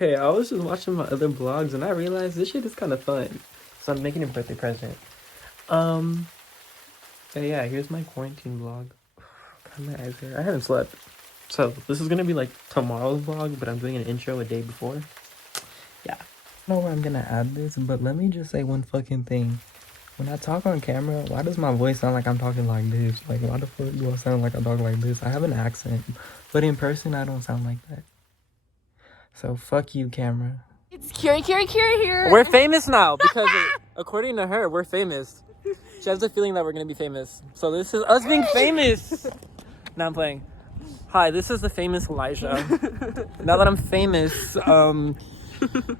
Hey, I was just watching my other vlogs and I realized this shit is kind of fun. So I'm making a birthday present. And yeah, here's my quarantine vlog. God, my eyes hurt. I haven't slept. So this is gonna be like tomorrow's vlog, but I'm doing an intro a day before. Yeah. I don't know where I'm gonna add this, but let me just say one fucking thing. When I talk on camera, why does my voice sound like I'm talking like this? Like, why the fuck do I sound like I talk like this? I have an accent, but in person, I don't sound like that. So fuck you, camera. It's Kiri here. We're famous now because according to her, we're famous. She has a feeling that we're gonna be famous. So this is us being famous. Now I'm playing. Hi, this is the famous Elijah. Now that I'm famous,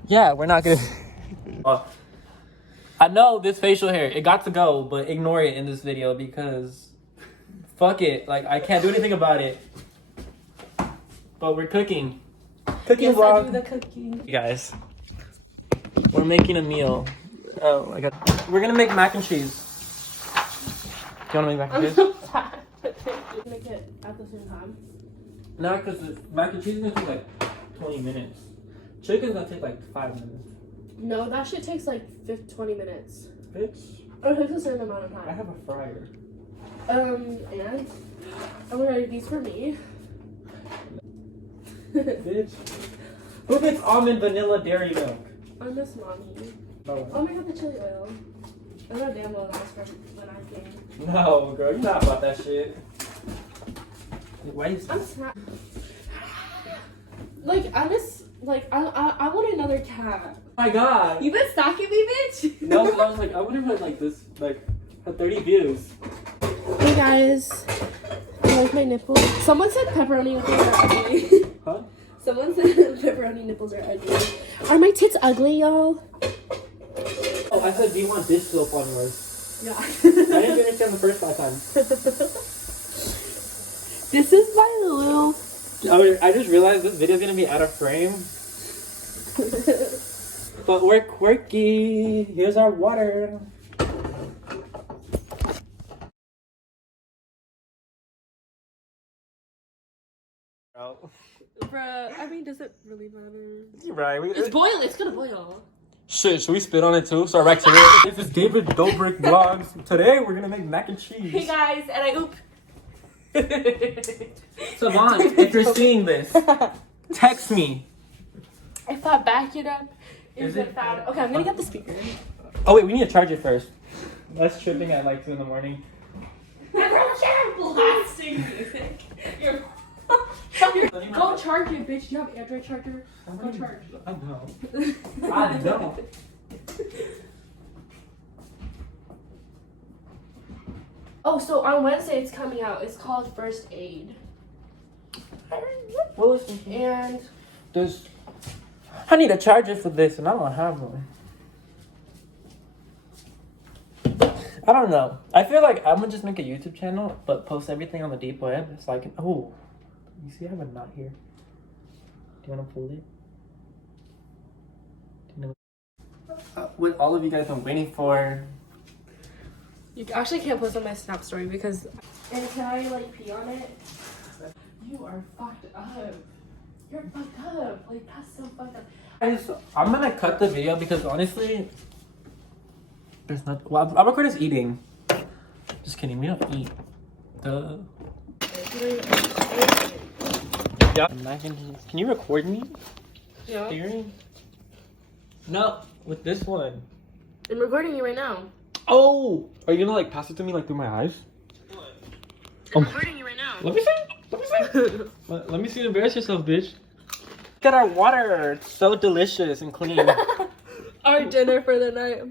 yeah, we're not gonna. I know this facial hair, it got to go, but ignore it in this video because fuck it. Like, I can't do anything about it. But we're cooking. Cooking vlog. I do the cooking. You guys, we're making a meal. Oh my god. We're gonna make mac and cheese. Do you wanna make mac and cheese? I'm so sad. Make it at the same time. No, because mac and cheese is gonna take like 20 minutes. Chicken's gonna take like 5 minutes. No, that shit takes like 20 minutes. Bitch. Or it takes a certain amount of I time. have a fryer. And I'm gonna do these for me. Bitch. Who gets almond vanilla dairy milk? I miss mommy. No. Oh my god, the chili oil. I know damn well that was from when I came. No, girl, you're not about that shit. Why you I'm sad. Like, I miss, like, I want another cat. Oh my god. You been stalking me, bitch? No, I was like, I wonder if like this, like, had 30 views. Hey guys. I like my nipples. Someone said pepperoni nipples are ugly. Huh? Someone said pepperoni nipples are ugly. Are my tits ugly, y'all? Oh, I said, do you want dish soap on yours? Yeah. I didn't understand the first 5 times. This is my little... Oh, I just realized this video is gonna be out of frame. But we're quirky. Here's our water. Bruh, I mean, does it really matter? You're right. It's boiling. It's gonna boil. Shit, should we spit on it too? So back to it. This is David Dobrik Vlogs. Today we're gonna make mac and cheese. Hey guys, and I oop. Savant, if you're seeing this, text me. If I back it up, Is is it- it found? Okay, I'm gonna get the speaker. Oh wait, we need to charge it first. That's tripping at like 2 in the morning. Blasting music. You're Go charge it, bitch. Do you have Android charger? Go charge. I know. I know. Oh, so on Wednesday it's coming out. It's called First Aid. Well, listen. And There's. I need a charger for this, and I don't have one. I don't know. I feel like I'm gonna just make a YouTube channel, but post everything on the deep web, so I can. Oh, you see, I have a knot here. Do you want to pull it? Do you know what all of you guys been waiting for? you actually can't post on my Snap story because. And can I like pee on it? You are fucked up. You're fucked up. Like that's so fucked up. Guys, I'm gonna cut the video because honestly, there's not. Well, I'm recording us eating. Just kidding. We don't eat. Duh. Yeah. Can you record me? Yeah. Steering? No, with this one. I'm recording you right now. Oh, are you gonna like pass it to me like through my eyes? I'm recording you right now. Let me see. Let me see. Let me see. Embarrass yourself, bitch. Look at our water. It's so delicious and clean. Our dinner for the night.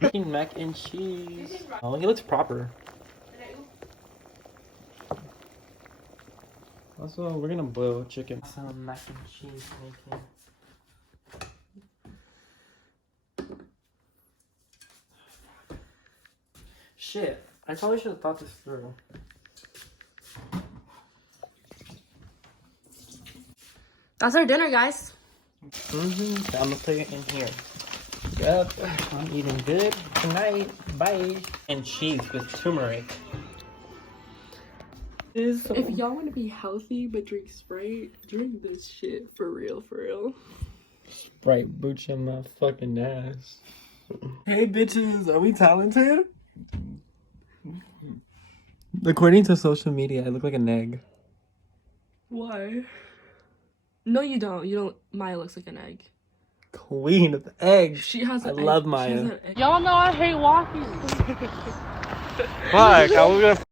Making mac and cheese. Oh, he looks proper. Also, we're gonna boil chicken. Some mac and cheese making. Shit, I probably should have thought this through. That's our dinner, guys. I'm gonna put it in here. Yep, I'm eating good tonight. Bye. And cheese with turmeric. If y'all want to be healthy but drink Sprite, drink this shit for real, for real. Sprite boots on my fucking ass. Hey bitches, are we talented? According to social media, I look like an egg. Why? No, you don't. You don't. Maya looks like an egg. Queen of eggs. She has an egg. Love Maya. Y'all know I hate walking. Fuck, I was gonna